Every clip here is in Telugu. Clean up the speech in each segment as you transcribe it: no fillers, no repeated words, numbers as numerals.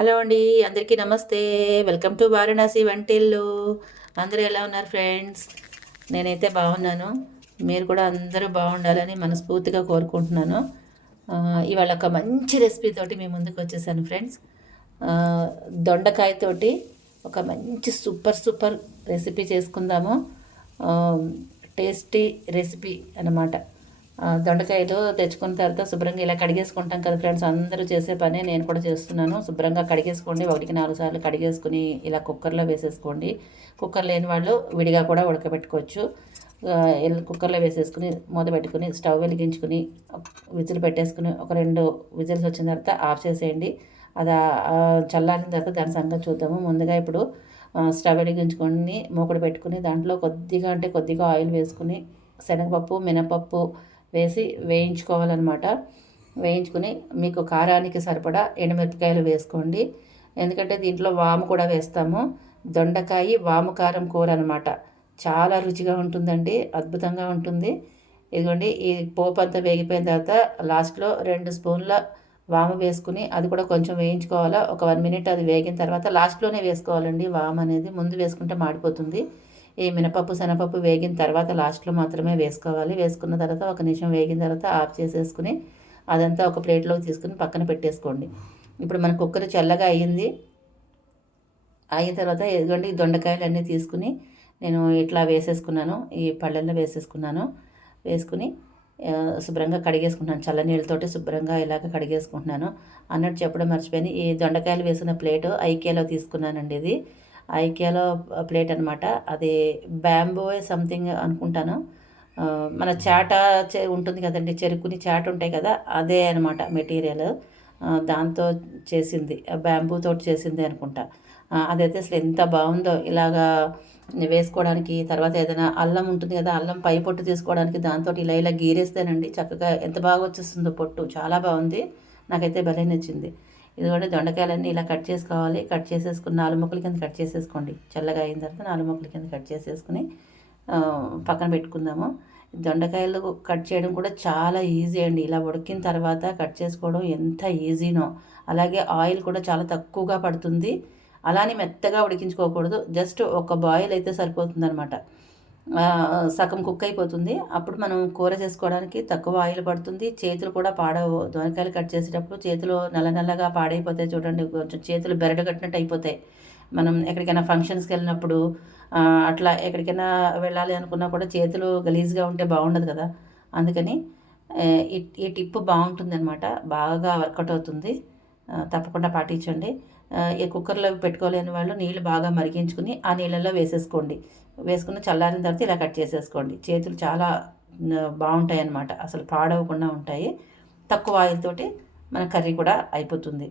హలో అండి. అందరికీ నమస్తే. వెల్కమ్ టు వారణాసి వంటిల్లు. అందరూ ఎలా ఉన్నారు ఫ్రెండ్స్? నేనైతే బాగున్నాను. మీరు కూడా అందరూ బాగుండాలని మనస్ఫూర్తిగా కోరుకుంటున్నాను. ఇవాళ ఒక మంచి రెసిపీ తోటి మీ ముందుకు వచ్చేసాను ఫ్రెండ్స్. దొండకాయతోటి ఒక మంచి సూపర్ రెసిపీ చేసుకుందాము. టేస్టీ రెసిపీ అన్నమాట. దొండకాయలు తెచ్చుకున్న తర్వాత శుభ్రంగా ఇలా కడిగేసుకుంటాం కదా ఫ్రెండ్స్. అందరూ చేసే పనే నేను కూడా చేస్తున్నాను. శుభ్రంగా కడిగేసుకోండి. 1-4 సార్లు కడిగేసుకుని ఇలా కుక్కర్లో వేసేసుకోండి. కుక్కర్ లేని వాళ్ళు విడిగా కూడా ఉడకబెట్టుకోవచ్చు. కుక్కర్లో వేసేసుకుని మూత పెట్టుకుని స్టవ్ వెలిగించుకుని విజిల్ పెట్టేసుకుని ఒక 2 విజిల్స్ వచ్చిన తర్వాత ఆఫ్ చేసేయండి. అది చల్లారిన తర్వాత దాని సంగతి చూద్దాము. ముందుగా ఇప్పుడు స్టవ్ వెలిగించుకొని మూకుడు పెట్టుకుని దాంట్లో కొద్దిగా ఆయిల్ వేసుకుని శనగపప్పు, మినపప్పు వేసి వేయించుకోవాలన్నమాట. వేయించుకుని మీకు కారానికి సరిపడా ఎండుమిరపకాయలు వేసుకోండి. ఎందుకంటే దీంట్లో వాము కూడా వేస్తాము. దొండకాయ వాము కారం కూర అనమాట. చాలా రుచిగా ఉంటుందండి, అద్భుతంగా ఉంటుంది. ఇదిగోండి, ఈ పోపు అంతా వేగిపోయిన తర్వాత లాస్ట్లో 2 స్పూన్ల వాము వేసుకుని అది కూడా కొంచెం వేయించుకోవాలా. ఒక 1 మినిట్ అది వేగిన తర్వాత లాస్ట్లోనే వేసుకోవాలండి. వాము అనేది ముందు వేసుకుంటే మాడిపోతుంది. ఈ మినపప్పు, శనగపప్పు వేగిన తర్వాత లాస్ట్లో మాత్రమే వేసుకోవాలి. వేసుకున్న తర్వాత 1 నిమిషం వేగిన తర్వాత ఆఫ్ చేసేసుకుని అదంతా ఒక ప్లేట్లోకి తీసుకుని పక్కన పెట్టేసుకోండి. ఇప్పుడు మన కుక్కర్ చల్లగా అయిన తర్వాత ఇదిగోండి దొండకాయలు అన్నీ తీసుకుని నేను ఇట్లా వేసేసుకున్నాను. ఈ పళ్ళల్లో వేసేసుకున్నాను. వేసుకుని శుభ్రంగా కడిగేసుకుంటున్నాను. చల్లనీళ్ళతోటి శుభ్రంగా ఇలాగ కడిగేసుకుంటున్నాను. అన్నట్టు చెప్పడం మర్చిపోయాను. ఈ దొండకాయలు వేసుకున్న ప్లేటు ఐకేలో తీసుకున్నానండి. ఇది ఐకియాలో ప్లేట్ అనమాట. అది బ్యాంబో సంథింగ్ అనుకుంటాను. మన చాట ఉంటుంది కదండి, చెరుకుని చాట ఉంటాయి కదా, అదే అనమాట మెటీరియల్. దాంతో చేసింది, బ్యాంబూతో చేసింది అనుకుంటా. అదైతే అసలు ఎంత బాగుందో ఇలాగా వేసుకోవడానికి. తర్వాత ఏదైనా అల్లం ఉంటుంది కదా, అల్లం పై పొట్టు తీసుకోవడానికి దాంతో ఇలా గీరేస్తేనండి చక్కగా ఎంత బాగా వచ్చేస్తుందో పొట్టు. చాలా బాగుంది, నాకైతే భలే నచ్చింది. ఇది కూడా దొండకాయలన్నీ ఇలా కట్ చేసుకోవాలి. కట్ చేసేసుకుని 4 ముక్కల కింద కట్ చేసేసుకోండి. చల్లగా అయిన తర్వాత 4 ముక్కల కింద కట్ చేసేసుకుని పక్కన పెట్టుకుందాము. దొండకాయలు కట్ చేయడం కూడా చాలా ఈజీ అండి. ఇలా ఉడికిన తర్వాత కట్ చేసుకోవడం ఎంత ఈజీనో. అలాగే ఆయిల్ కూడా చాలా తక్కువగా పడుతుంది. అలానే మెత్తగా ఉడికించుకోకూడదు. జస్ట్ ఒక బాయిల్ అయితే సరిపోతుందనమాట. సగం కుక్ అయిపోతుంది. అప్పుడు మనం కూర చేసుకోవడానికి తక్కువ ఆయిల్ పడుతుంది. చేతులు కూడా పాడవు. దొండకాయలు కట్ చేసేటప్పుడు చేతులు నల్లగా పాడైపోతాయి చూడండి. కొంచెం చేతులు బెరడు కట్టినట్టు అయిపోతాయి. మనం ఎక్కడికైనా ఫంక్షన్స్కి వెళ్ళినప్పుడు అట్లా ఎక్కడికైనా వెళ్ళాలి అనుకున్నా కూడా చేతులు గలీజ్గా ఉంటే బాగుండదు కదా. అందుకని ఈ టిప్ బాగుంటుందన్నమాట. బాగా వర్కౌట్ అవుతుంది. తప్పకుండా పాటించండి. ఈ కుక్కర్లో పెట్టుకోలేని వాళ్ళు నీళ్ళు బాగా మరిగించుకుని ఆ నీళ్ళల్లో వేసేసుకోండి. వేసుకుని చల్లారిన తర్వాత ఇలా కట్ చేసేసుకోండి. చేతులు చాలా బాగుంటాయి అన్నమాట. అసలు పాడవకుండా ఉంటాయి. తక్కువ ఆయిల్ తోటి మన కర్రీ కూడా అయిపోతుంది.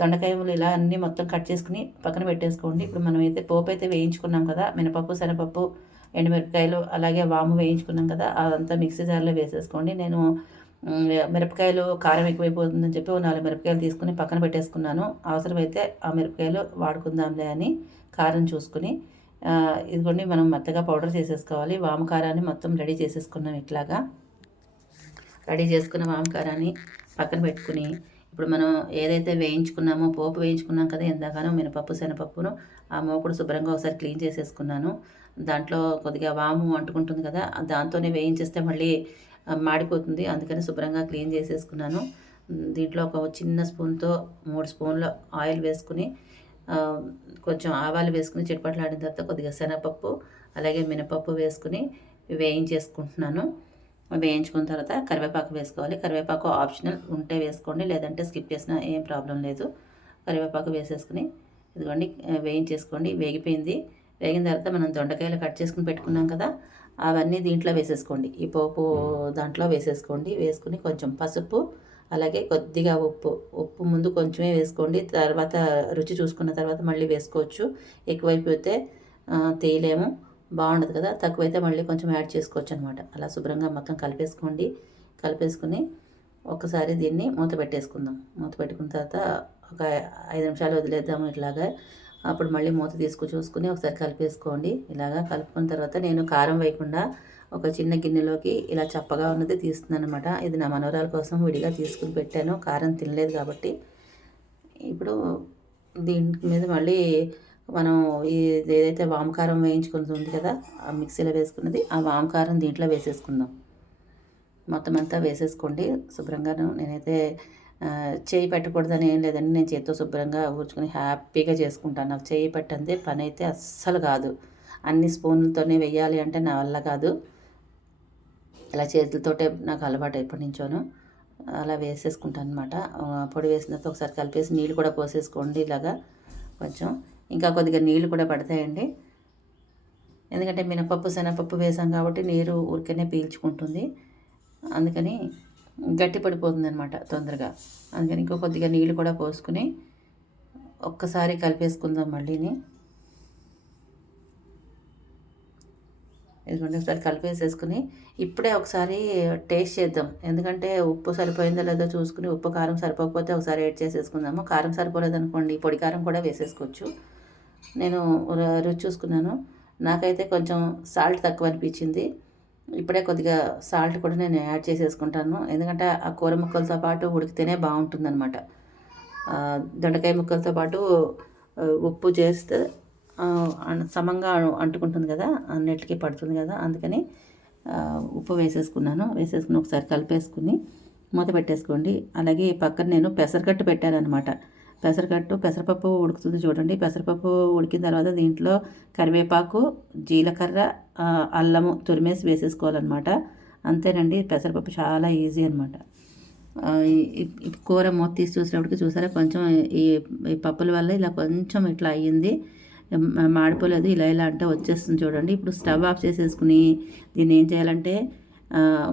దొండకాయలు ఇలా అన్నీ మొత్తం కట్ చేసుకుని పక్కన పెట్టేసుకోండి. ఇప్పుడు మనం అయితే పోపు అయితే వేయించుకున్నాం కదా, మినపప్పు, శనగపప్పు, ఎండుమిరపకాయలు అలాగే వాము వేయించుకున్నాం కదా, అదంతా మిక్సీ జార్లో వేసేసుకోండి. నేను మిరపకాయలు కారం ఎక్కువైపోతుందని చెప్పి 4 మిరపకాయలు తీసుకుని పక్కన పెట్టేసుకున్నాను. అవసరమైతే ఆ మిరపకాయలు వాడుకుందాంలే అని కారం చూసుకుని ఇదిగోండి మనం మెత్తగా పౌడర్ చేసేసుకోవాలి. వాము కారాన్ని మొత్తం రెడీ చేసేసుకున్నాం. ఇట్లాగా రెడీ చేసుకున్న వాము కారాన్ని పక్కన పెట్టుకుని ఇప్పుడు మనం ఏదైతే వేయించుకున్నామో పోపు వేయించుకున్నాం కదా ఎందాకనో మినపప్పు, శనగపప్పును ఆ మూకుడు శుభ్రంగా ఒకసారి క్లీన్ చేసేసుకున్నాను. దాంట్లో కొద్దిగా వాము అంటుకుంటుంది కదా, దాంతోనే వేయించేస్తే మళ్ళీ మాడిపోతుంది. అందుకని శుభ్రంగా క్లీన్ చేసేసుకున్నాను. దీంట్లో ఒక చిన్న స్పూన్తో 3 స్పూన్ల ఆయిల్ వేసుకుని కొంచెం ఆవాలు వేసుకుని చిటపటలాడిన తర్వాత కొద్దిగా శనగపప్పు అలాగే మినపప్పు వేసుకుని వేయించేసుకుంటున్నాను. వేయించుకున్న తర్వాత కరివేపాకు వేసుకోవాలి. కరివేపాకు ఆప్షనల్, ఉంటే వేసుకోండి, లేదంటే స్కిప్ చేసినా ఏం ప్రాబ్లం లేదు. కరివేపాకు వేసేసుకుని ఇదిగోండి వేయించేసుకోండి. వేగిపోయింది. వేగిన తర్వాత మనం దొండకాయలు కట్ చేసుకుని పెట్టుకున్నాం కదా, అవన్నీ దీంట్లో వేసేసుకోండి. ఈ పోపు దాంట్లో వేసేసుకోండి. వేసుకుని కొంచెం పసుపు అలాగే కొద్దిగా ఉప్పు ముందు కొంచెమే వేసుకోండి. తర్వాత రుచి చూసుకున్న తర్వాత మళ్ళీ వేసుకోవచ్చు. ఎక్కువైపోతే తేయలేము, బాగుండదు కదా. తక్కువైతే మళ్ళీ కొంచెం యాడ్ చేసుకోవచ్చు అనమాట. అలా శుభ్రంగా మొత్తం కలిపేసుకుని ఒకసారి దీన్ని మూత పెట్టేసుకుందాం. మూత పెట్టుకున్న తర్వాత ఒక 5 నిమిషాలు వదిలేద్దాము ఇట్లాగా. అప్పుడు మళ్ళీ మూత చూసుకుని ఒకసారి కలిపేసుకోండి. ఇలాగా కలుపుకున్న తర్వాత నేను కారం వేయకుండా ఒక చిన్న గిన్నెలోకి ఇలా చప్పగా ఉన్నది తీస్తున్నాను అనమాట. ఇది నా మనవరాల కోసం విడిగా తీసుకుని పెట్టాను. కారం తినలేదు కాబట్టి. ఇప్పుడు ఇప్పుడు దీని మీద మళ్ళీ మనం ఏదైతే వామకారం వేయించుకున్నది ఉంది కదా, ఆ మిక్సీలో వేసుకున్నది, ఆ వామకారం దీంట్లో వేసేసుకుందాం. మొత్తం అంతా వేసేసుకోండి శుభ్రంగాను. నేనైతే చేయి పెట్టకూడదని ఏం లేదండి, నేను చేతితో శుభ్రంగా ఊర్చుకొని హ్యాపీగా చేసుకుంటాను. నాకు చేయి పెట్టందే పని అయితే అస్సలు కాదు. అన్ని స్పూన్లతోనే వెయ్యాలి అంటే నా వల్ల కాదు. ఇలా చేతులతోటే నాకు అలవాటు ఎప్పటి నుంచోను. అలా వేసేసుకుంటాను అనమాట. పొడి వేసిన తర్వాత ఒకసారి కలిపేసి నీళ్ళు కూడా పోసేసుకోండి ఇలాగా కొంచెం. ఇంకా కొద్దిగా నీళ్ళు కూడా పడతాయండి, ఎందుకంటే మినపప్పు శనగపప్పు వేసాం కాబట్టి నీరు ఊరికనే పీల్చుకుంటుంది, అందుకని గట్టి పడిపోతుంది అనమాట తొందరగా. అందుకని ఇంకో కొద్దిగా నీళ్ళు కూడా పోసుకుని ఒక్కసారి కలిపేసుకుందాం మళ్ళీని. ఇదిగోండి ఒకసారి కలిపేసేసుకుని ఇప్పుడే ఒకసారి టేస్ట్ చేద్దాం, ఎందుకంటే ఉప్పు సరిపోయిందో లేదో చూసుకుని, ఉప్పు కారం సరిపోకపోతే ఒకసారి యాడ్ చేసేసుకుందాము. కారం సరిపోలేదనుకోండి పొడి కారం కూడా వేసేసుకోవచ్చు. నేను రుచి చూసుకున్నాను, నాకైతే కొంచెం సాల్ట్ తక్కువ అనిపించింది. ఇప్పుడే కొద్దిగా సాల్ట్ కూడా నేను యాడ్ చేసేసుకుంటాను, ఎందుకంటే ఆ కూర ముక్కలతో పాటు ఉడికితేనే బాగుంటుందన్నమాట. దొండకాయ ముక్కలతో పాటు ఉప్పు చేస్తే సమంగా అంటుకుంటుంది కదా, అన్నిటికీ పడుతుంది కదా, అందుకని ఉప్పు వేసేసుకుని ఒకసారి కలిపేసుకుని మూత పెట్టేసుకోండి. అలాగే పక్కన నేను పెసరకట్టు పెట్టానమాట. పెసరపప్పు ఉడుకుతుంది చూడండి. పెసరపప్పు ఉడికిన తర్వాత దీంట్లో కరివేపాకు, జీలకర్ర, అల్లము తురిమేసి వేసేసుకోవాలన్నమాట. అంతేనండి, పెసరపప్పు చాలా ఈజీ అనమాట. ఈ కూర మూత తీసి చూసినప్పటికి చూసారా కొంచెం ఈ పప్పుల వల్ల ఇలా కొంచెం ఇట్లా అయ్యింది, మాడిపోలేదు. ఇలా అంటే వచ్చేస్తుంది చూడండి. ఇప్పుడు స్టవ్ ఆఫ్ చేసేసుకుని దీన్ని ఏం చేయాలంటే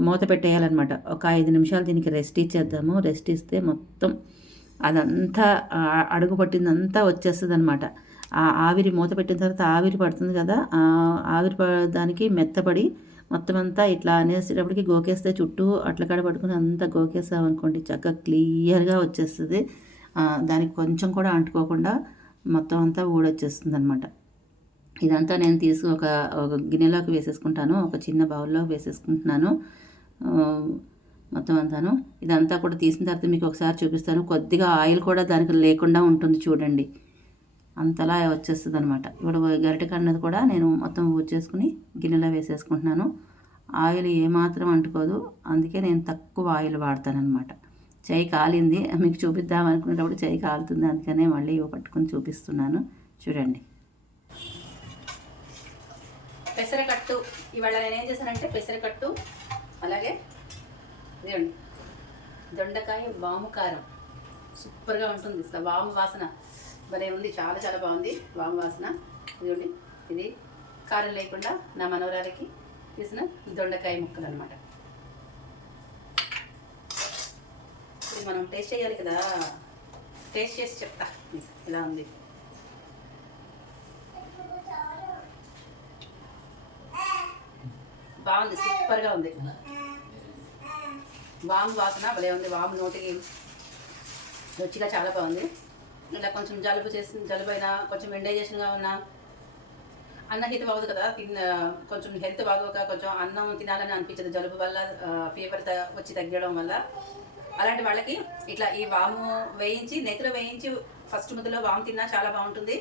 మూత పెట్టేయాలన్నమాట. ఒక 5 నిమిషాలు దీనికి రెస్ట్ ఇచ్చేద్దాము. రెస్ట్ ఇస్తే మొత్తం అదంతా అడుగు పట్టిందంతా వచ్చేస్తుంది అనమాట. ఆ ఆవిరి మూత పెట్టిన తర్వాత ఆవిరి పడుతుంది కదా, ఆవిరి దానికి మెత్తబడి మొత్తం అంతా ఇట్లా అనేసేటప్పటికి గోకేస్తే చుట్టూ అట్ల కాడ పట్టుకుని అంతా గోకేసామనుకోండి చక్కగా క్లియర్గా వచ్చేస్తుంది. దానికి కొంచెం కూడా అంటుకోకుండా మొత్తం అంతా ఊడొచ్చేస్తుంది అనమాట. ఇదంతా నేను ఒక గిన్నెలోకి వేసేసుకుంటాను, ఒక చిన్న బౌల్లోకి వేసేసుకుంటున్నాను మొత్తం అంతాను. ఇదంతా కూడా తీసిన తర్వాత మీకు ఒకసారి చూపిస్తాను. కొద్దిగా ఆయిల్ కూడా దానికి లేకుండా ఉంటుంది చూడండి, అంతలా వచ్చేస్తుంది అనమాట. ఇప్పుడు గరిటె అన్నది కూడా నేను మొత్తం ఊడ్చేసుకుని గిన్నెలో వేసేసుకుంటున్నాను. ఆయిల్ ఏమాత్రం అంటుకోదు, అందుకే నేను తక్కువ ఆయిల్ వాడతానమాట. చేయి కాలింది, మీకు చూపిద్దాం అనుకునేటప్పుడు చేయి కాలుతుంది, అందుకనే మళ్ళీ పట్టుకొని చూపిస్తున్నాను చూడండి. పెసరకట్టు ఇవాళ నేను ఏం చేశానంటే పెసరకట్టు, అలాగే ఇదండి దొండకాయ వాము కారం సూపర్గా ఉంటుంది. అసలు వాము వాసన భలే ఉంది, చాలా చాలా బాగుంది వాము వాసన. ఇదిగోండి, ఇది కారం లేకుండా నా మనవరాలకి తీసిన దొండకాయ ముక్కలు అనమాట. ఇది మనం టేస్ట్ చేయాలి కదా, టేస్ట్ చేసి చెప్తా ఇలా ఉంది. బాగుంది, సూపర్గా ఉంది. వాము వాసన భలే ఉంది, వాము నోటికి రుచిగా చాలా బాగుంది. ఇలా కొంచెం జలుబు అయినా కొంచెం ఇండైజెషన్గా ఉన్న అన్న హిత బాగుంది కదా, కొంచెం హెల్త్ బాగోక కొంచెం అన్నం తినాలని అనిపించదు జలుబు వల్ల, ఫీవర్ వచ్చి తగ్గడం వల్ల. అలాంటి వాళ్ళకి ఇట్లా ఈ వాము వేయించి నెత్తిలో వేయించి ఫస్ట్ ముద్దలో వాము తిన్నా చాలా బాగుంటుంది.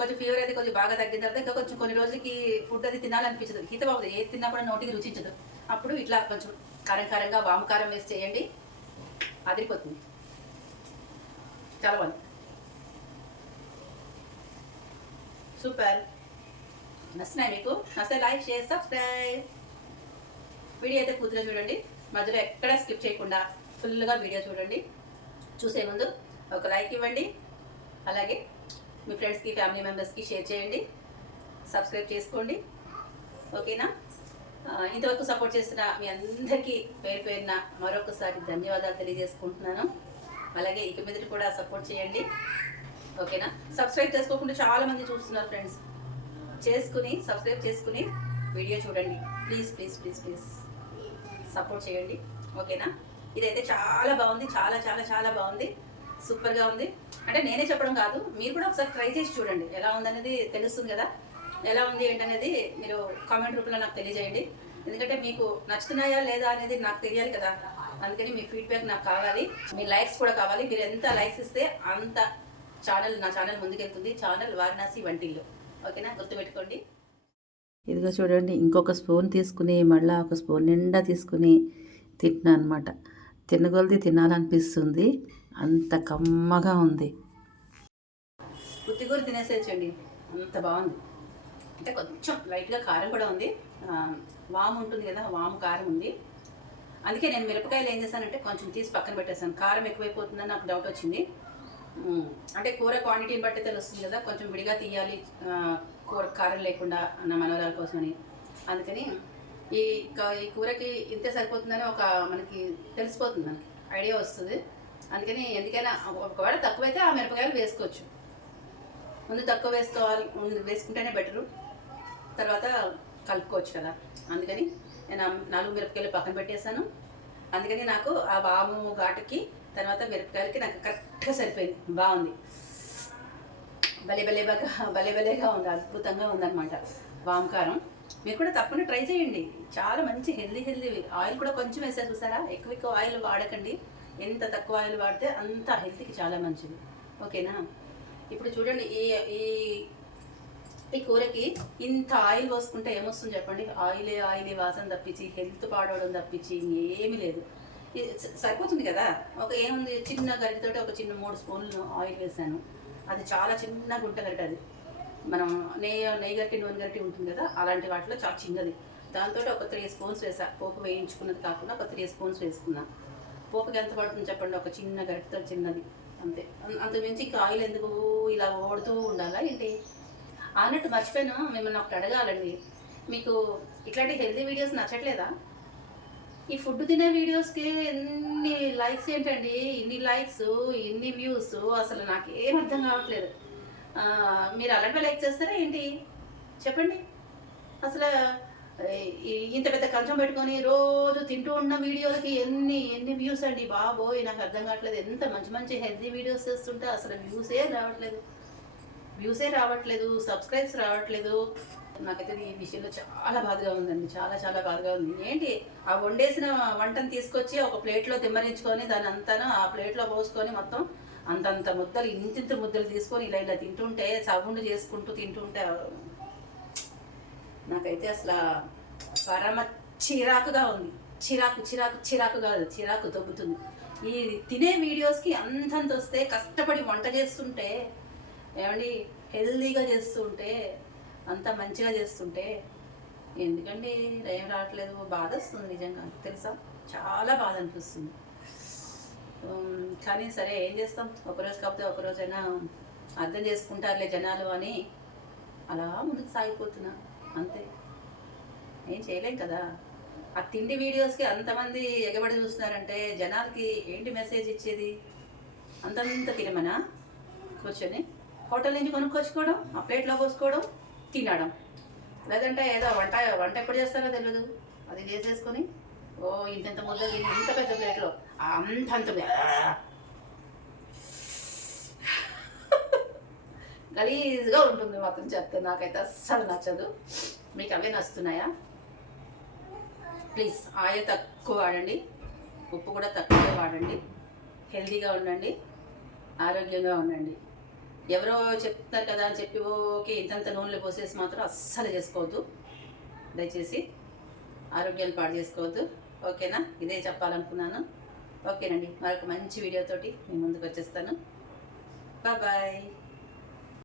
కొంచెం ఫీవర్ అయితే కొంచెం బాగా తగ్గిన తర్వాత ఇంకా కొంచెం కొన్ని రోజులకి ఫుడ్ అది తినాలనిపించదు, హిత బాగుంది, ఏది తిన్నా కూడా నోటికి రుచించదు. అప్పుడు ఇట్లా కొంచెం కారంగా వాము కారం వేసి చేయండి, అదిరిపోతుంది, చాలా బాగుంది, సూపర్. నచ్చినాయి మీకు? నచ్చితే లైక్, షేర్, సబ్స్క్రైబ్. వీడియో అయితే పూర్తిగా చూడండి, మధ్యలో ఎక్కడా స్కిప్ చేయకుండా ఫుల్గా వీడియో చూడండి. చూసే ముందు ఒక లైక్ ఇవ్వండి, అలాగే మీ ఫ్రెండ్స్కి ఫ్యామిలీ మెంబర్స్కి షేర్ చేయండి, సబ్స్క్రైబ్ చేసుకోండి, ఓకేనా? ఇంతవరకు సపోర్ట్ చేస్తున్న మీ అందరికీ పేరు పేరున మరొకసారి ధన్యవాదాలు తెలియజేసుకుంటున్నాను. అలాగే ఇక మీదటి కూడా సపోర్ట్ చేయండి, ఓకేనా? సబ్స్క్రైబ్ చేసుకోకుండా చాలామంది చూస్తున్నారు ఫ్రెండ్స్, సబ్స్క్రైబ్ చేసుకుని వీడియో చూడండి please please please please, support చేయండి, ఓకేనా? ఇదైతే చాలా బాగుంది, చాలా చాలా చాలా బాగుంది, సూపర్గా ఉంది. అంటే నేనే చెప్పడం కాదు, మీరు కూడా ఒకసారి ట్రై చేసి చూడండి, ఎలా ఉందనేది తెలుస్తుంది కదా. ఎలా ఉంది ఏంటనేది మీరు కామెంట్ రూపంలో నాకు తెలియజేయండి, ఎందుకంటే మీకు నచ్చుతున్నాయా లేదా అనేది నాకు తెలియాలి కదా. అందుకని మీ ఫీడ్బ్యాక్ నాకు కావాలి, మీ లైక్స్ కూడా కావాలి. మీరు ఎంత లైక్స్ ఇస్తే అంత నా ఛానల్ ముందుకెళ్తుంది. ఛానల్ వారణాసి వంటిల్లు. ఓకేనా, గుర్తుపెట్టుకోండి. ఇదిగో చూడండి, ఇంకొక స్పూన్ తీసుకుని మళ్ళీ ఒక స్పూన్ నిండా తీసుకుని తింటున్నా అనమాట. తినగొలిది తినాలనిపిస్తుంది, అంత కమ్మగా ఉంది. ఉత్తిగూర తినేసేయచ్చండి, అంత బాగుంది. అంటే కొంచెం లైట్గా కారం కూడా ఉంది, వాము ఉంటుంది కదా, వాము కారం ఉంది. అందుకే నేను మిరపకాయలు ఏం చేశానంటే కొంచెం తీసి పక్కన పెట్టేస్తాను. కారం ఎక్కువైపోతుందని నాకు డౌట్ వచ్చింది. అంటే కూర క్వాంటిటీని బట్టి తెలుస్తుంది కదా, కొంచెం విడిగా తీయాలి కూర కారం లేకుండా నా మనవరాల కోసమని. అందుకని ఈ కూరకి ఇంతే సరిపోతుందని మనకి తెలిసిపోతుంది, మనకి ఐడియా వస్తుంది. అందుకని ఎందుకైనా ఒకవేళ తక్కువైతే ఆ మిరపకాయలు వేసుకోవచ్చు. ముందు తక్కువ వేసుకుంటేనే బెటరు, తర్వాత కలుపుకోవచ్చు కదా. అందుకని నేను 4 మిరపకాయలు పక్కన పెట్టేశాను. అందుకని నాకు ఆ వాము ఘాటుకి తర్వాత మిరపకాయలకి నాకు కరెక్ట్గా సరిపోయింది. బాగుంది, భలేగా ఉంది, అద్భుతంగా ఉందన్నమాట వాము కారం. మీరు కూడా తప్పకుండా ట్రై చేయండి, చాలా మంచి హెల్దీ. ఆయిల్ కూడా కొంచెం వేసారు చూసారా, ఎక్కువ ఆయిల్ వాడకండి. ఎంత తక్కువ ఆయిల్ వాడితే అంత హెల్త్కి చాలా మంచిది. ఓకేనా, ఇప్పుడు చూడండి, ఈ కూరకి ఇంత ఆయిల్ పోసుకుంటే ఏమొస్తుంది చెప్పండి? ఆయిలే వాసన తప్పించి, హెల్త్ పాడవడం తప్పించి ఏమీ లేదు. సరిపోతుంది కదా. ఏముంది, చిన్న గరిటెతోటి ఒక చిన్న 3 స్పూన్లు ఆయిల్ వేసాను. అది చాలా చిన్న గుంట గరిటె, అది మనం నెయ్యి గరిటె నూనె గరిటె ఉంటుంది కదా, అలాంటి వాటిలో చాలా చిన్నది. దాంతో ఒక 3 స్పూన్స్ వేసా. పోపు వేయించుకున్నది కాకుండా ఒక 3 స్పూన్స్ వేసుకున్నా. పోపుకి ఎంత పడుతుంది చెప్పండి? ఒక చిన్న గరిటెతో చిన్నది, అంతే. అంతకుమించి ఇంకా ఆయిల్ ఎందుకు ఇలా ఓడుతూ ఉండాలా ఏంటి? అన్నట్టు మర్చిపోయాను, మిమ్మల్ని ఒకటి అడగాలండి. మీకు ఇట్లాంటి హెల్తీ వీడియోస్ నచ్చట్లేదా? ఈ ఫుడ్ తినే వీడియోస్కి ఎన్ని లైక్స్ ఏంటండి, ఇన్ని లైక్స్, ఇన్ని వ్యూస్, అసలు నాకేం అర్థం కావట్లేదు. మీరు అలాంటివి లైక్ చేస్తారా ఏంటి చెప్పండి? అసలు ఇంత పెద్ద కంచం పెట్టుకొని రోజు తింటూ ఉన్న వీడియోలకి ఎన్ని వ్యూస్ అండి బాబోయ్, నాకు అర్థం కావట్లేదు. ఎంత మంచి హెల్తీ వీడియోస్ చేస్తుంటే అసలు వ్యూసే రావట్లేదు, సబ్స్క్రైబ్స్ రావట్లేదు. నాకైతే ఈ విషయంలో చాలా బాధగా ఉందండి, చాలా బాధగా ఉంది. ఏంటి, ఆ వండేసిన వంటను తీసుకొచ్చి ఒక ప్లేట్లో తిమ్మరించుకొని దాని అంతా ఆ ప్లేట్లో పోసుకొని మొత్తం అంతంత ముద్దలు, ఇంతింత ముద్దలు తీసుకొని ఇలా తింటుంటే, సౌండ్ చేసుకుంటూ తింటుంటే నాకైతే అసలు పరమ చిరాకుగా ఉంది. చిరాకు కాదు, చిరాకు దొబ్బుతుంది. ఈ తినే వీడియోస్కి అంతంత వస్తే, కష్టపడి వంట చేస్తుంటే, ఏమండి హెల్దీగా చేస్తుంటే, అంత మంచిగా చేస్తుంటే ఎందుకండి ఏం రావట్లేదు? బాధ వస్తుంది నిజంగా, తెలుసా, చాలా బాధ అనిపిస్తుంది. కానీ సరే, ఏం చేస్తాం, ఒకరోజు కాకపోతే ఒకరోజైనా అర్థం చేసుకుంటారులే జనాలు అని అలా ముందుకు సాగిపోతున్నా, అంతే. ఏం చేయలేం కదా. ఆ తిండి వీడియోస్కి అంతమంది ఎగబడి చూస్తున్నారంటే జనాలకి ఏంటి మెసేజ్ ఇచ్చేది? అంతంత తినమనా కూర్చొని హోటల్ నుంచి కొనుక్కొచ్చుకోవడం, ఆ ప్లేట్లో పోసుకోవడం, తినడం. లేదంటే ఏదో వంట ఎప్పుడు చేస్తారో తెలియదు, అది చేసేసుకొని ఇంత ముద్ద తిని, ఇంత పెద్ద ప్లేట్లో అంతంత గలీజ్గా ఉంటుంది మాత్రం చెప్తే. నాకైతే అస్సలు నచ్చదు. మీకు అవే నచ్చుతున్నాయా? ప్లీజ్ ఆయిల్ తక్కువ వాడండి, ఉప్పు కూడా తక్కువే వాడండి, హెల్తీగా ఉండండి, ఆరోగ్యంగా ఉండండి. ఎవరో చెప్తారు కదా అని చెప్పి ఓకే ఇంతంత నూనెలు పోసేసి మాత్రం అస్సలు చేసుకోవద్దు. దయచేసి ఆరోగ్యాన్ని పాడు చేసుకోవద్దు. ఓకేనా, ఇదే చెప్పాలనుకున్నాను. ఓకేనండి, మరొక మంచి వీడియోతోటి మీ ముందుకు వచ్చేస్తాను. బాయ్.